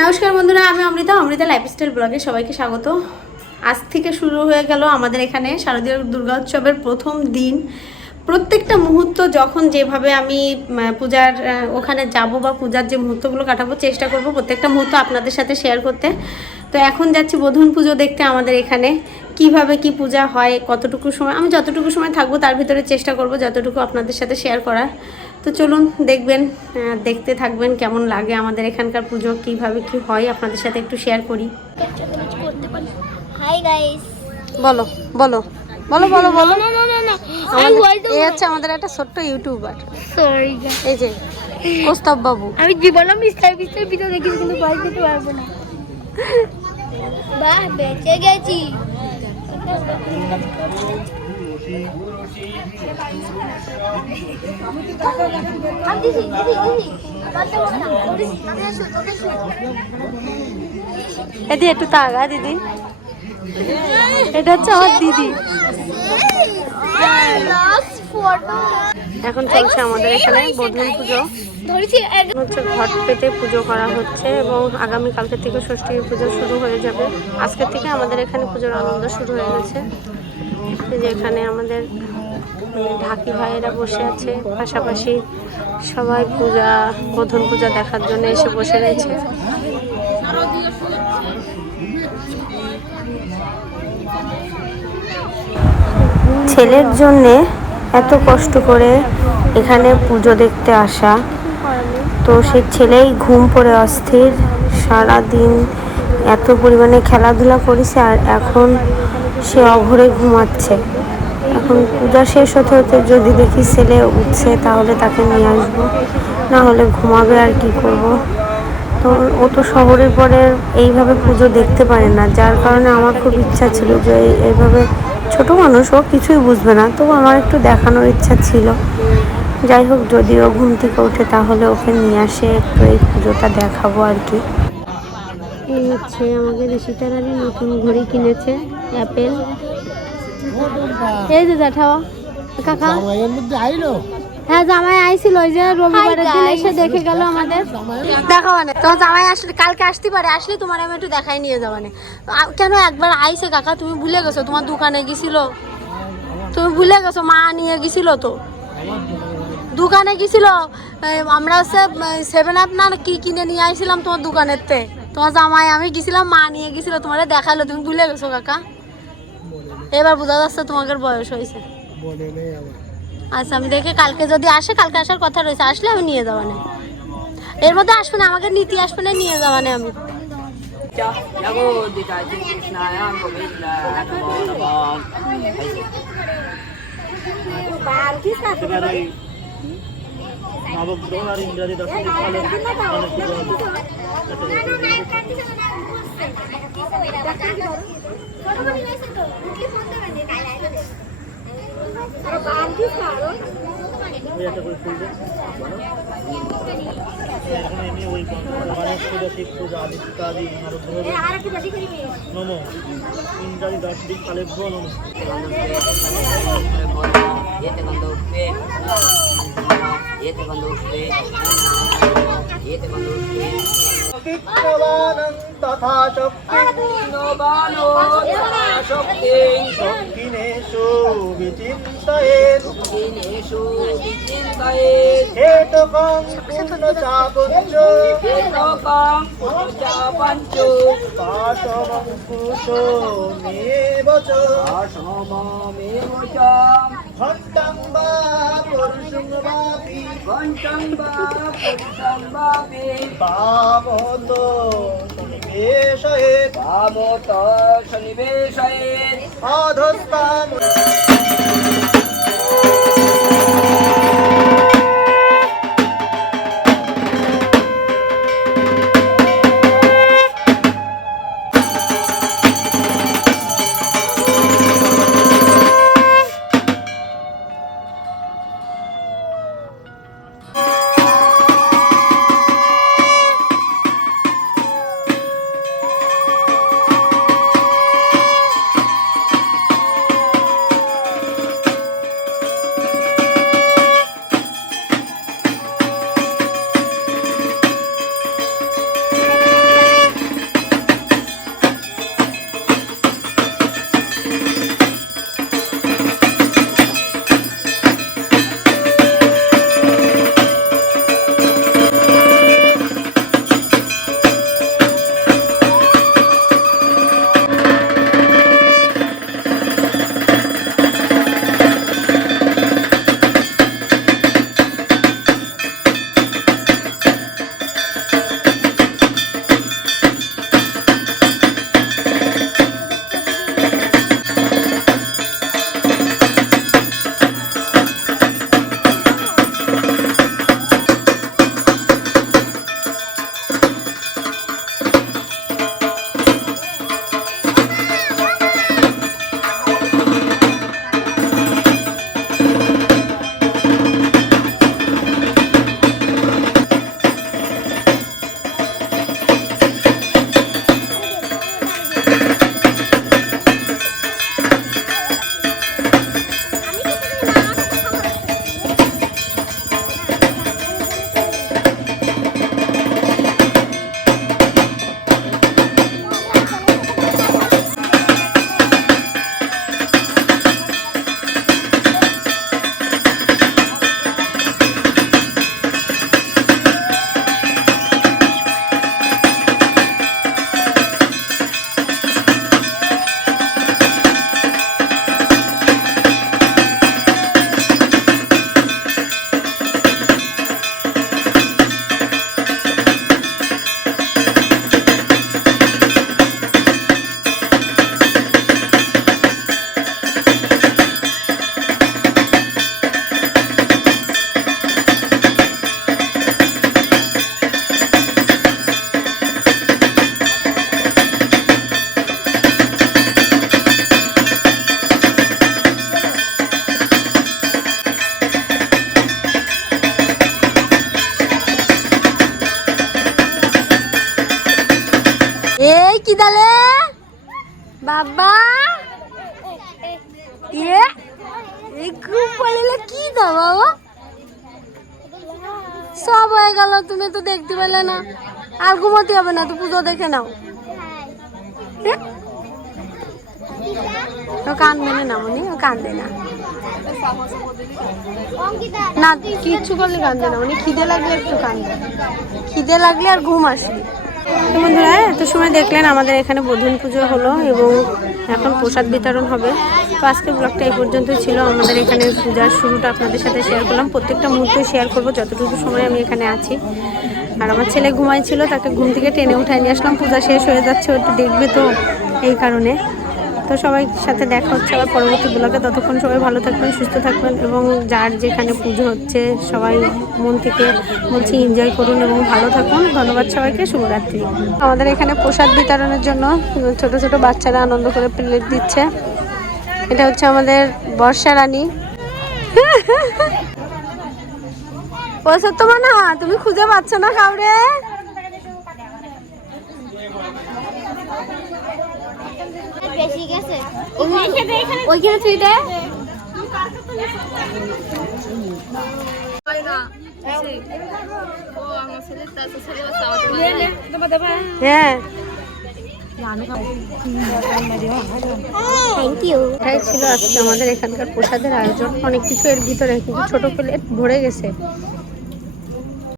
নমস্কার বন্ধুরা, আমি অমৃতা। অমৃতা লাইফস্টাইল ব্লগে সবাইকে স্বাগত। আজ থেকে শুরু হয়ে গেল আমাদের এখানে শারদীয় দুর্গা উৎসবের প্রথম দিন। প্রত্যেকটা মুহূর্ত যখন যেভাবে আমি পূজার ওখানে যাব বা পূজার যে মুহূর্তগুলো কাটাবো, চেষ্টা করব প্রত্যেকটা মুহূর্ত আপনাদের সাথে শেয়ার করতে। তো এখন যাচ্ছি বোধন পুজো দেখতে আমাদের এখানে। কিভাবে কি পূজা হয়, কতটুকু সময়, আমি যতটুকু সময় থাকবো তার ভিতরে চেষ্টা করব যতটুকু আপনাদের সাথে শেয়ার করার। তো চলুন দেখবেন, দেখতে থাকবেন কেমন লাগে আমাদের এখানকার পুজো, কিভাবে কি হয় আপনাদের সাথে একটু শেয়ার করি। হাই গাইস, বলো বলো বলো বলো বলো। না না না না এই হচ্ছে আমাদের একটা ছোট্ট ইউটিউবার, সরি এই যে কৌস্তব বাবু। আমি জীবনে মিস্টার মিস্টার ভিডিও দেখেছি কিন্তু ভয়েস দিতে পারবো না। বাহ, বেঁচে গেছি। এদি একটু তাগা দিদি, এটা হচ্ছে আমার দিদি। এখন চলছে আমাদের এখানে বোধন পুজো, হচ্ছে ঘট পেতে পুজো করা হচ্ছে এবং আগামীকালকে থেকে ষষ্ঠী পুজো শুরু হয়ে যাবে। আজকের থেকে আমাদের এখানে পুজোর আনন্দ শুরু হয়ে গেছে। যে এখানে আমাদের ঢাকি ভাইয়েরা বসে আছে, পাশাপাশি সবাই পূজা বোধন পূজা দেখার জন্য এসে বসে রয়েছে। ছেলের জন্যে এত কষ্ট করে এখানে পুজো দেখতে আসা, তো সে ছেলেই ঘুম পড়ে অস্থির। সারাদিন এত পরিমাণে খেলাধুলা করেছে আর এখন সে অঘরে ঘুমাচ্ছে। এখন পূজা শেষ হতে হতে যদি দেখি ছেলে উঠছে তাহলে তাকে নিয়ে আসবো, না হলে ঘুমাবে আর কি করব। তো ও তো শহরের পরে এইভাবে পুজো দেখতে পারে না, যার কারণে আমার খুব ইচ্ছা ছিল যে এইভাবে, ছোট মানুষ ও কিছুই বুঝবে না, তবু আমার একটু দেখানোর ইচ্ছা ছিল। যাই হোক, যদিও ঘুম থেকে ওঠে তাহলে ওকে নিয়ে আসে, একটু এই পুজোটা দেখাবো আর কি। এই হচ্ছে আমাদের ঋষিতারানি নতুন ঘড়ি কিনেছে, অ্যাপেল। এই যে দেখাও কাকা, হ্যাঁ জামাই আইছিল, ওই যে রবিবারের দিন এসে দেখে গেল আমাদের। দেখাবানে তোমার জামাই আসলে কালকে আসতে পারে, আসলে তোমার আমি একটু দেখাই নিয়ে যাবানে। কেন একবার আইছে কাকা, তুমি ভুলে গেছো, তোমার দোকানে গেছিল, তুমি ভুলে গেছো, মা নিয়ে গেছিল তো দোকানে গেছিল। আমরা হচ্ছে 7 আপ না কি কিনে নিয়ে আইছিলাম তোমার দোকানের তে, তোমার জামাই আমি গেছিলাম, মা নিয়ে গেছিল, তোমার দেখালো, তুমি ভুলে গেছো কাকা। এবার বোঝা যাচ্ছে তোমাদের বয়স হয়েছে। আচ্ছা, আমি দেখে কালকে যদি আসে, কালকে আসার কথা রয়েছে, আসলে আমি নিয়ে যাবো না, এর মধ্যে আসবে না, আমাকে নীতি আসবে না, নিয়ে যাবো না আমি। তথা শক্তিনেষু বিচিন্তয়েৎ হেতকং পুণ্যচাপঞ্চ পাশমং কুশমেব চ ঘণ্টাং বা পুরুষং বাপি বামত সন্নিবেশয়েৎ অধস্তাম। কি দালে বাবা ইয়ে এই গ্রুপ বলে কি দাও বাবা সব হয়ে গেল তুমি তো দেখতে পেলে না আর ঘুমাতে হবে না তো পুজো দেখে নাও ও কান্দবে না মনি ও কান্দে না না কিচ্ছু করলে কান্দে না উনি খিদে লাগলে একটু কান্দে খিদে লাগলে আর ঘুম আসলে তো বন্ধুরা এত সময় দেখলেন আমাদের এখানে বোধন পুজো হলো এবং এখন প্রসাদ বিতরণ হবে তো আজকের ব্লগটা এই পর্যন্তই ছিল আমাদের এখানে পূজার শুরুটা আপনাদের সাথে শেয়ার করলাম প্রত্যেকটা মুহূর্তে শেয়ার করবো যতটুকু সময় আমি এখানে আছি আর আমার ছেলে ঘুমাইছিল তাকে ঘুম থেকে টেনে উঠাই নিয়ে আসলাম পূজা শেষ হয়ে যাচ্ছে ও একটু দেখবে তো এই কারণে তো সবাই সাথে দেখা হচ্ছে আবার পরবর্তী ব্লগে ততক্ষণ সবাই ভালো থাকবেন সুস্থ থাকবেন এবং যার যেখানে পুজো হচ্ছে সবাই মন থেকে বলছি এনজয় করুন এবং ভালো থাকুন ধন্যবাদ সবাইকে শুভরাত্রি আমাদের এখানে প্রসাদ বিতরণের জন্য ছোট ছোট বাচ্চারা আনন্দ করে প্লেট দিচ্ছে এটা হচ্ছে আমাদের বর্ষা রানী প্রসাদ তো না তুমি খুঁজে পাচ্ছ না কাউরে বেশি গেছে ওইখানে তুই দে হ্যাঁ থ্যাংক ইউ এটাই ছিল আজকে আমাদের এখানকার প্রসাদের আয়োজন অনেক কিছু এর ভিতরে কিন্তু ছোট প্লেট ভরে গেছে